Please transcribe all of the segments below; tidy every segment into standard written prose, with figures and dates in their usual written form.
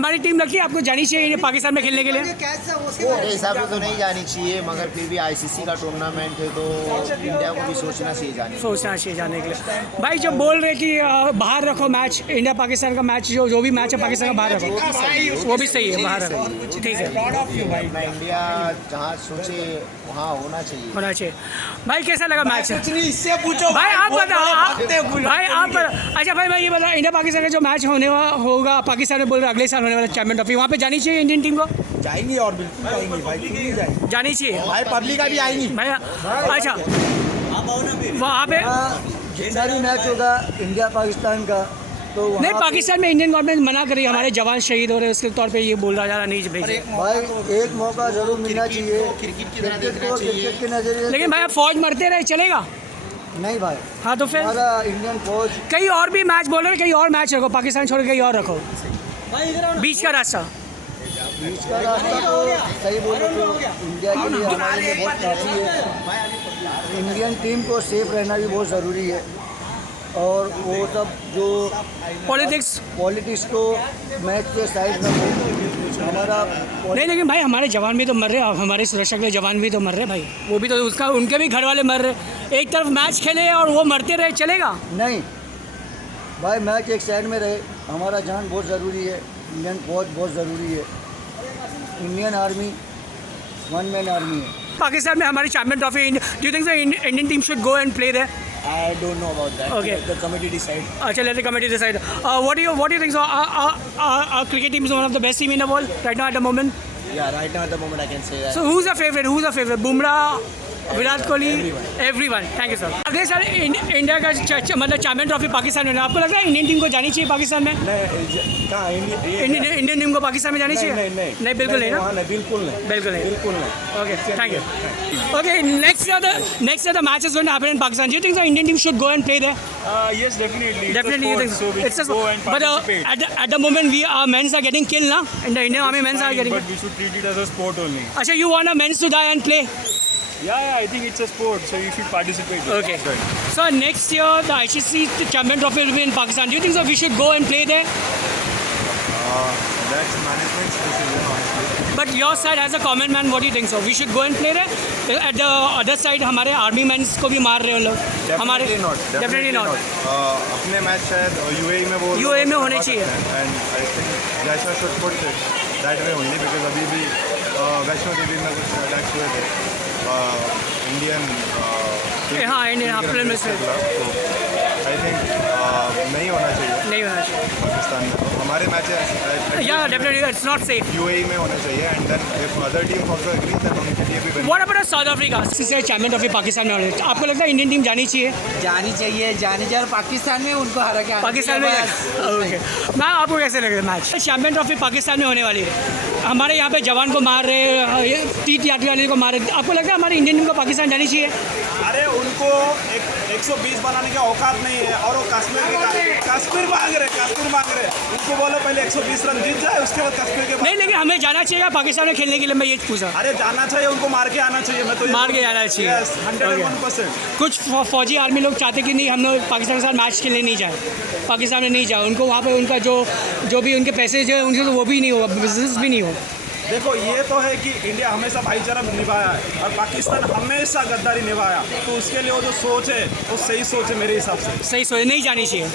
हमारी टीम लगती है आपको जानी चाहिए पाकिस्तान में खेलने के लिए? मेरे हिसाब से तो नहीं जानी चाहिए, मगर फिर भी आईसीसी का टूर्नामेंट है तो इंडिया को भी सोचना चाहिए जाने के लिए। भाई जो बोल रहे कि बाहर रखो मैच, इंडिया पाकिस्तान का मैच, जो भी मैच है पाकिस्तान का बाहर रखो, वो भी सही है, बाहर रखो, ठीक है। अपना इंडिया जहाँ सोचे वहाँ होना चाहिए। भाई कैसा लगा मैच? इससे पूछो भाई आप बताओ, भाई आप अच्छा भाई मैं ये बता, इंडिया पाकिस्तान का जो मैच होगा पाकिस्तान में, बोल रहे अगले साल होने वाला चैंपियन ट्रॉफी, वहाँ पे जानी चाहिए इंडियन टीम को? जाएंगे और बिल्कुल जाएंगे भाई, क्यों नहीं जाएंगे, जानी चाहिए भाई पब्लिक भी आएंगी भाई। अच्छा वहाँ पे जितना भी मैच होगा इंडिया पाकिस्तान का तो नहीं, पाकिस्तान में इंडियन गवर्नमेंट मना करी, हमारे जवान शहीद हो रहे हैं उसके तौर पे ये बोल रहा जा नहीं भेजे। भाई एक मौका जरूर मिलना चाहिए क्रिकेट की तरह देखना चाहिए। क्रिकेट के नजरिए। लेकिन भाई आप फौज मरते रहे चलेगा? नहीं भाई, हाँ तो फिर हमारा इंडियन फौज कहीं और भी मैच बोल रहे हैं, कहीं और मैच रखो, पाकिस्तान छोड़ के कहीं और रखो, बीच का रास्ता। बीच का रास्ता तो सही बोले तो इंडिया के लिए हमारे लिए बहुत काफ़ी है। इंडियन टीम को सेफ रहना भी बहुत ज़रूरी है, और वो सब जो पॉलिटिक्स को मैच के साइड में हमारा नहीं, लेकिन भाई हमारे जवान भी तो मर रहे हैं, हमारे सुरक्षा के लिए जवान भी तो मर रहे हैं भाई, वो भी तो उसका उनके भी घर वाले मर रहे। एक तरफ मैच खेले और वो मरते रहे, चलेगा? नहीं भाई, मैच एक साइड में रहे, हमारा जान बहुत ज़रूरी है, इंडियन फौज बहुत ज़रूरी है, Indian army one man army है। पाकिस्तान में हमारी champion trophy, do you think so Indian team should go and play there? I don't know about that. Okay. Let the committee decide. Achha, let the committee decide. What do you think? So, our cricket team is one of the best team in the world right now at the moment. Yeah, right now at the moment I can say that. So, who's your favorite? Bumrah, Virat Kohli, everyone. Thank you sir. अगले साल India का मतलब champion trophy Pakistan में, आपको लगता है Indian team को जानी चाहिए पाकिस्तान में? इंडियन टीम को पाकिस्तान में जानी चाहिए? नहीं बिल्कुल नहीं ना, बिल्कुल नहीं। Okay, thank you. Okay, next year the match is going to happen in Pakistan. Do you think so Indian team should go and play there? Yes, definitely. Definitely, you think so we it's should go and but participate. at the moment our men's are getting killed na, in the Indian Army men's are getting But we should treat it as a sport only. Achha, you want a men's to die and play? Yeah, I think it's a sport, so you should participate. Okay. Right. So next year the ICC Champion Trophy will be in Pakistan. Do you think so we should go and play there? That's management's decision, honestly. But your side as a common man, what do you think so? We should go and play there? At the other side हमारे army mains को भी मार रहे हो लोग। हमारे Definitely not. अपने match शायद UAE में वो UAE में होने चाहिए। And I think Jaisha should put it that way only, because अभी भी वैष्णो देवी में कुछ अटैक्स हुए थे इंडियन हाँ, इंडियन प्लेन में से आई थिंक नहीं होना चाहिए पाकिस्तान में। हमारे मैचेस या definitely it's not safe. UAE में होना चाहिए, and then if other team also agree then उनके लिए भी व्हाट अबाउट साउथ अफ्रीका? इससे चैंपियन ट्रॉफी पाकिस्तान में होनी, आपको लगता है इंडियन टीम जानी चाहिए? जानी चाहिए और पाकिस्तान में उनको हरा के पाकिस्तान में। ओके मैम, आपको कैसे लग रहा है मैच? चैंपियन ट्रॉफी पाकिस्तान में होने वाली है, हमारे यहाँ पे जवान को मार रहे, तीर्थयात्री को मार रहे, आपको लगता है हमारी इंडियन टीम को पाकिस्तान जानी चाहिए? अरे उनको 120 बनाने की औकात नहीं है, और वो कश्मीर मांग रहे, उनको बोलो पहले 120 रन जीत जाए, उसके बाद कश्मीर के नहीं, लेकिन हमें जाना चाहिए पाकिस्तान में खेलने के लिए, मैं ये पूछा। अरे जाना चाहिए, उनको मार के आना चाहिए। मैं तो मार के आना चाहिए। 101%। कुछ फौजी आर्मी लोग चाहते कि नहीं, हम लोग पाकिस्तान के साथ मैच खेलने नहीं जाए, पाकिस्तान में नहीं जाए, उनको वहाँ पे उनका जो भी उनके पैसे जो है उनसे तो वो भी नहीं होगा, बिजनेस भी नहीं हो। देखो ये तो है कि इंडिया हमेशा भाईचारा निभाया है और पाकिस्तान हमेशा गद्दारी निभाया, तो उसके लिए वो जो सोच है वो सही सोच है मेरे हिसाब से। सही सोच नहीं जानी चाहिए,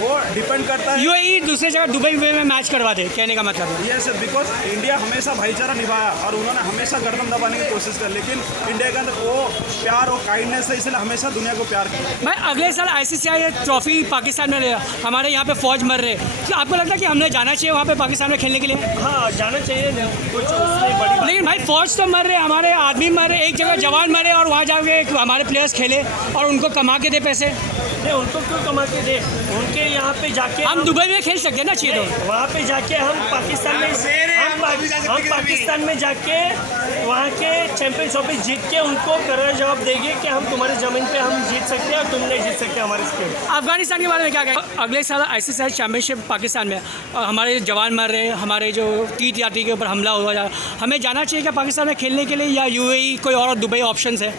वो डिपेंड करता है। UAE दूसरे जगह दुबई में मैच करवा दे, कहने का मतलब है। ये सर बिकॉज इंडिया हमेशा भाईचारा निभाया और उन्होंने हमेशा गर्दन दबाने की कोशिश की, लेकिन इंडिया के अंदर वो प्यार और काइंडनेस है, इसलिए हमेशा दुनिया को प्यार किया। मैं अगले साल ICC ट्रॉफी पाकिस्तान में ले, हमारे यहाँ पे फौज मर रहे, तो आपको लगता है कि हमने जाना चाहिए वहाँ पे पाकिस्तान में खेलने के लिए? हाँ, जाना चाहिए, कुछ उसमें बड़ी लेकिन भाई फौज तो मर रहे, हमारे आदमी मर रहे, एक जगह जवान मरे और वहाँ जाके हमारे प्लेयर्स खेले और उनको कमा के दे पैसे। नहीं, उनको क्यों कमा के दे? उनके यहाँ पे जाके हम दुबई में खेल सकते हैं ना, चाहिए तो वहाँ पे जाके हम पाकिस्तान में जाके वहाँ के चैंपियन ट्रॉफी जीत के उनको करारा जवाब देंगे कि हम तुम्हारे ज़मीन पे हम जीत सकते हैं और तुम नहीं जीत सकते हमारे स्टेट। अफगानिस्तान के बारे में क्या कहें? अगले साल ICC चैंपियनशिप पाकिस्तान में, हमारे जवान मर रहे, हमारे जो तीर्थयात्री के ऊपर हमला हुआ, हमें जाना चाहिए क्या पाकिस्तान में खेलने के लिए, या UAE कोई और दुबई ऑप्शन है?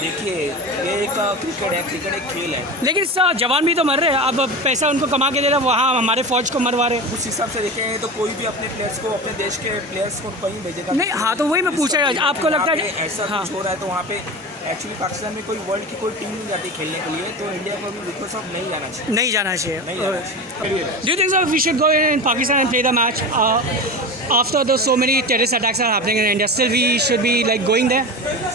देखिए ये एक क्रिकेट है, क्रिकेट एक खेल है। लेकिन सर जवान भी तो मर रहे हैं, अब पैसा उनको कमा के दे रहे हैं, वहाँ हमारे फौज को मरवा रहे हैं। उस हिसाब से देखें तो कोई भी अपने प्लेयर्स को, अपने देश के प्लेयर्स को कहीं भेजेगा नहीं, हाँ, तो वही मैं पूछ रहा हूँ, आपको लगता है वहाँ पे ऐसा हाँ। कुछ हो रहा है तो वहाँ पे एक्चुअली पाकिस्तान में कोई वर्ल्ड की कोई टीम नहीं जाती खेलने के लिए, तो इंडिया को भी बिकॉज ऑफ नहीं जाना चाहिए। नहीं जाना चाहिए। नहीं जाना चाहिए। Do you think so we should go in Pakistan and play the match after the so many terrorist attacks are happening in India? Still we should be like going there?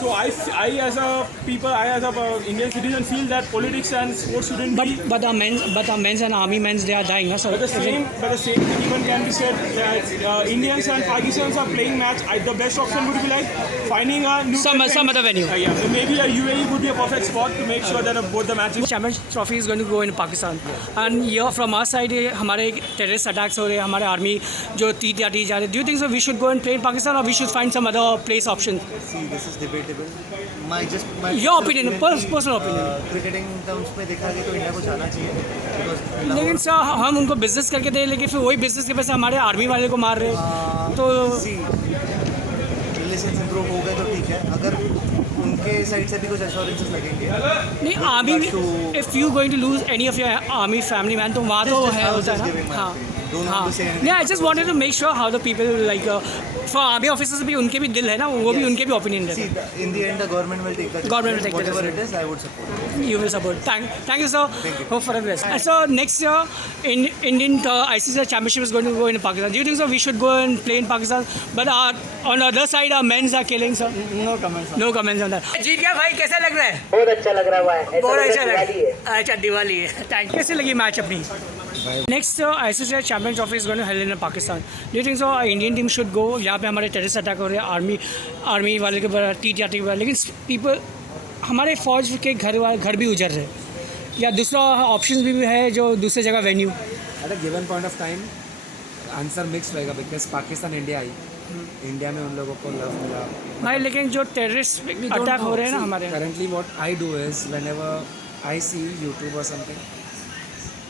So I as a people, I as a Indian citizen feel that politics and sports shouldn't be. But our men's and army men's they are dying. Huh? So But the same thing even can be said that Indians and Pakistanis are playing match. The best option would be like finding a neutral some other venue. Yeah, so maybe a UAE would be a perfect spot to make sure that both the matches. Champions Trophy is going to go in Pakistan, and here from our side हमारे terrorist attacks हो रहे हैं, हमारे army जो तीर याटी जा रहे हैं. Do you think so we should go and play in Pakistan or we should find some other place option? See, this is debatable. My Your opinion, personal opinion. Cricketing terms में देखा गया तो India को जाना चाहिए because लेकिन sir हम उनको बिजनेस करके दे, लेकिन फिर वही बिजनेस के पैसे हमारे आर्मी वाले को मार रहे हैं, तो रिलेशंस इंप्रूव हो गए तो ठीक है, अगर उनके साइड से भी कुछ एश्योरेंसेस लगेंगे नहीं army if you going to lose any of your army family man तो वहाँ तो है होता है ना। हाँ हाँ, नहीं I just wanted to make sure how the people like for army officers भी उनके भी दिल है ना, वो भी उनके भी ओपिनियन See, है। in the end the government will take the Government will take the whatever decision. it is, I would support it. You will support. Thank you, sir. Hope for the best. And so next year, Indian ICC championship is going to go in Pakistan. Do you think so? We should go and play in Pakistan. But on the other side, our men's are killing. So No comments. no comments on that. जीत गया भाई, कैसा लग रहा है? बहुत अच्छा लग रहा है, बहुत अच्छा लग रहा है। अच्छा दिवाली है। थैंक कैसे लगी मैच अपनी? Next ICC champion trophy is going to held in Pakistan. Do you think so Indian team should go? यहाँ पे हमारे टेररिस्ट अटैक हो रहे हैं, आर्मी वाले के ऊपर TTRT के ऊपर, लेकिन पीपल हमारे फौज के घर भी उजड़ रहे हैं, या दूसरा ऑप्शन भी है जो दूसरी जगह venue. At a given point of time answer mix रहेगा बिकॉज पाकिस्तान इंडिया आई, इंडिया में उन लोगों को लव मिला भाई, लेकिन जो टेररिस्ट अटैक हो रहे हैं ना हमारे, currently what I do is whenever I see YouTube और समथिंग,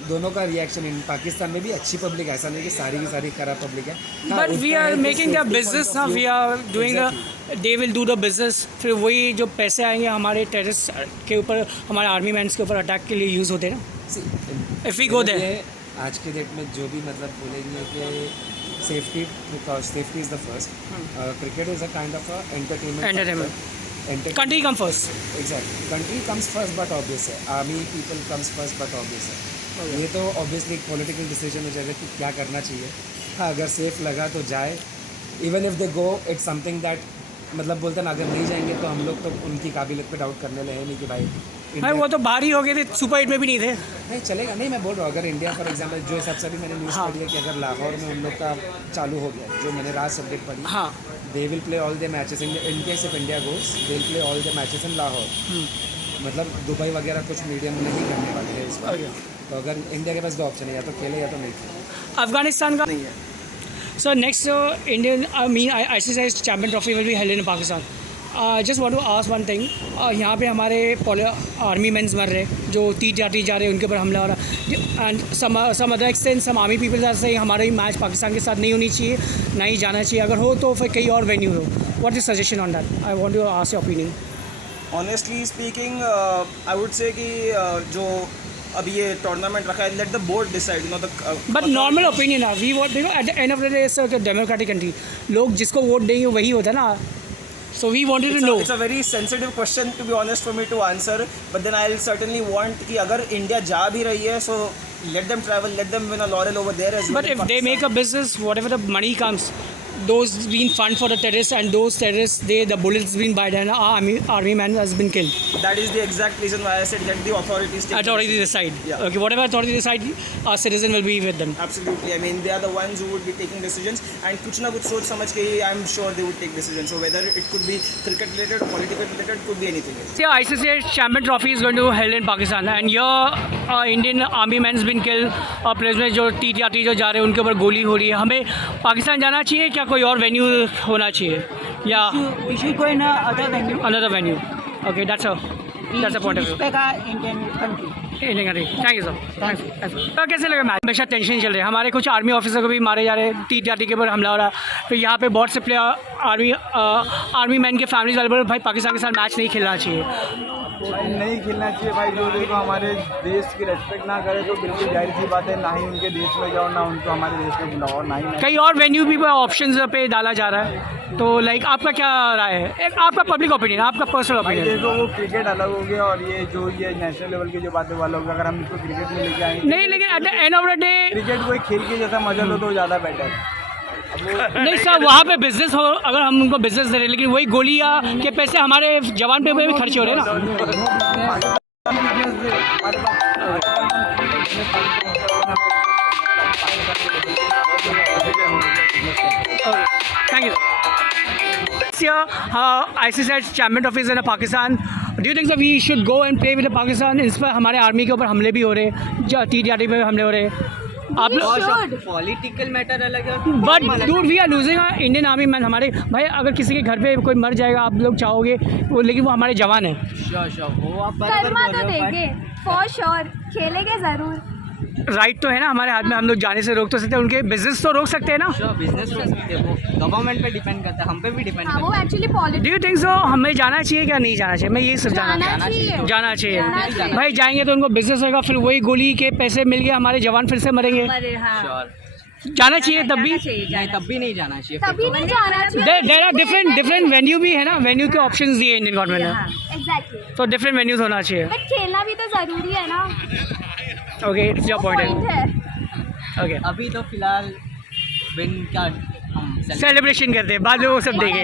दोनों का रिएक्शन इन पाकिस्तान में भी अच्छी पब्लिक, ऐसा नहीं कि सारी की सारी खराब पब्लिक है. But we are making the business ना, we are doing the they will do the business, फिर वही जो पैसे आएंगे हमारे टेररिस्ट के ऊपर, हमारे आर्मी मैन्स के ऊपर अटैक के लिए यूज़ होते हैं ना. इफ़ वी गो देयर, आज के डेट में जो भी मतलब बोलेंगे कि safety, because safety is the first. Cricket is a kind of entertainment, country come first. Exactly, country comes first but obvious है, army people comes first but obvious है. ये तो ऑब्वियसली एक पॉलिटिकल डिसीजन हो जाएगा कि क्या करना चाहिए. हाँ, अगर सेफ लगा तो जाए, even if they go it's something that, मतलब बोलते हैं ना, अगर नहीं जाएंगे तो हम लोग तो उनकी काबिलियत पे डाउट करने लगे नहीं कि भाई भाई वो तो बाहर ही हो गए थे, सुपर 8 में भी नहीं थे. नहीं चलेगा. नहीं, मैं बोल रहा हूँ अगर इंडिया फॉर एग्जांपल, जो हिसाब से भी मैंने न्यूज़ पढ़ी है कि अगर लाहौर में उन लोग का चालू हो गया, जो मैंने रात सब्जेक्ट पढ़ी, हाँ, they will play all the matches in case if India goes, they will play all the matches in Lahore. मतलब दुबई वगैरह कुछ मीडियम नहीं करने वाले हैं इस बार. तो अगर इंडिया के पास दो ऑप्शन है, या तो खेले या तो नहीं खेले. अफगानिस्तान का नहीं है. So next Indian ICC champion trophy will be held in Pakistan. Just want to ask one thing, यहाँ पे हमारे आर्मी मैन्स मर रहे, जो TTRT जा रहे हैं, उनके ऊपर हमला हो रहा. And some other extent some army people are saying हमारा ही मैच पाकिस्तान के साथ नहीं होनी चाहिए, नहीं जाना चाहिए, अगर हो तो फिर कहीं और वेन्यू हो. What is suggestion on that? I want to ask your opinion. Honestly speaking I would say कि जो अभी ये टूर्नामेंट रखा है, let the board decide, you know the. But normal opinion है, वी वोट, देखो at the end of the day it's democratic country, लोग जिसको वोट देंगे वही होता है ना. So we wanted to know. It's a very sensitive question to be honest for me to answer, but then I'll certainly want कि अगर India जा भी रही है, so let them travel, let them win a laurel over there as well. But if they make a business, whatever the money comes, those being fund for the terrorists, and those terrorists, the bullets been by and army man has been killed. That is the exact reason why I said let the authorities take Authorities decide. Yeah. Okay, whatever authorities decide, our citizen will be with them. Absolutely. I mean, they are the ones who would be taking decisions, and कुछ ना कुछ सोच समझ के I'm sure they would take decisions. So whether it could be cricket related, political related, could be anything else. The ICC Champion Trophy is going to held in Pakistan, and here Indian army men has been killed. और players में जो TTRT जो जा रहे हैं उनके ऊपर गोली हो रही है. हमें पाकिस्तान जाना चाहिए क्या कोई और वेन्यू होना चाहिए, या We should go in another venue. another venue? Okay, that's a point of view. Respect our Indian country. Indian country. Thank you sir. तो कैसे लगा मैच? हमेशा टेंशन चल रही है, हमारे कुछ आर्मी ऑफिसर को भी मारे जा रहे हैं, TTRT के ऊपर हमला हो रहा है। फिर यहाँ पे बहुत से प्लेयर आर्मी मैन के फैमिलीज वाले भाई पाकिस्तान के साथ मैच नहीं खेलना चाहिए। भाई नहीं खेलना चाहिए भाई, जो देखो हमारे देश की रेस्पेक्ट ना करे तो बिल्कुल जाहिर सी बात है, ना ही उनके देश में जाओ, ना उनको हमारे देश में बुलाओ, ना ही कई और वेन्यू भी ऑप्शंस पे डाला जा रहा है, तो लाइक आपका क्या राय है? एक आपका पब्लिक ओपिनियन, आपका पर्सनल भाई ओपिनियन। देखो वो क्रिकेट अलग हो गया और ये जो ये नेशनल लेवल की जो बातें वाला होगा, अगर हम इसको क्रिकेट में लेके आएंगे नहीं, लेकिन eight the end of the day cricket को एक खेल के जैसा मजा लो तो ज़्यादा बेटर है। नहीं सर, वहाँ पे बिजनेस हो, अगर हम उनको बिजनेस दे रहे हैं, लेकिन वही गोलियाँ के पैसे हमारे जवान पे भी खर्च हो रहे हैं ना। Thank you. ICC champion trophies in Pakistan, do you think that we should go and play with Pakistan? इस पर हमारे आर्मी के ऊपर हमले भी हो रहे हैं, TTRT पे हमले हो रहे हैं। आप लोग पॉलिटिकल मैटर अलग है, but dude we are losing Indian army man. हमारे भाई अगर किसी के घर पे कोई मर जाएगा आप लोग चाहोगे वो, लेकिन वो हमारे जवान है। श्योर वो आप करवा तो देंगे फॉर श्योर, खेलेंगे ज़रूर। राइट तो है ना हमारे हाथ में, हम लोग जाने से रोक तो सकते हैं, उनके बिजनेस तो रोक सकते हैं ना। बिजनेस रोक सकते हैं, वो गवर्नमेंट पे डिपेंड करता है, हम पे भी डिपेंड हाँ, करता वो actually politics. Do you think सो हमें जाना चाहिए क्या नहीं जाना चाहिए? मैं ये सब जाना चाहिए। जाना चाहिए भाई, जाएंगे तो उनको बिजनेस होगा, फिर वही गोली के पैसे मिल गए, हमारे जवान फिर से मरेंगे। है। श्योर जाना चाहिए तब भी नहीं, तब भी नहीं जाना चाहिए, तभी नहीं जाना चाहिए। देयर आर डिफरेंट वेन्यू भी है ना, वेन्यू के ऑप्शंस दिए इंडियन गवर्नमेंट ने, एग्जैक्टली, तो डिफरेंट वेन्यूज होना चाहिए। बट खेलना भी तो ज़रूरी है ना। ओके, इट्स योर पॉइंट है। ओके, अभी तो फिलहाल विन का हम सेलिब्रेशन करते हैं, बाद में वो सब देंगे।